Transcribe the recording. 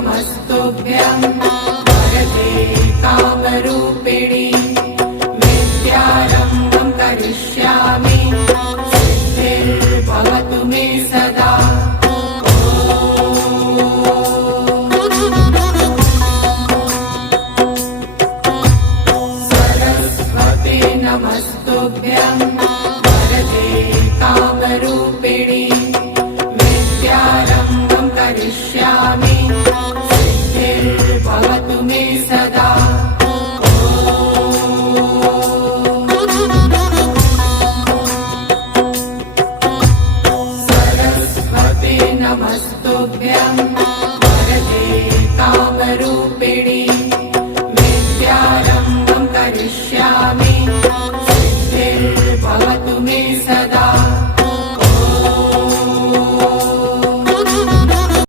नमस्तुभ्यं वरदे कामरूपिणि विद्यारम्भं करिष्यामि सिद्धिर्भवतु मे सदा। सरस्वते नमस्तुभ्यं वरदे कामरूपिणि विद्यारम्भं करिष्यामि सिद्धिर्भवतु मे सदा। सरस्वते नमस्तुभ्यं वरदे कामरूपिणि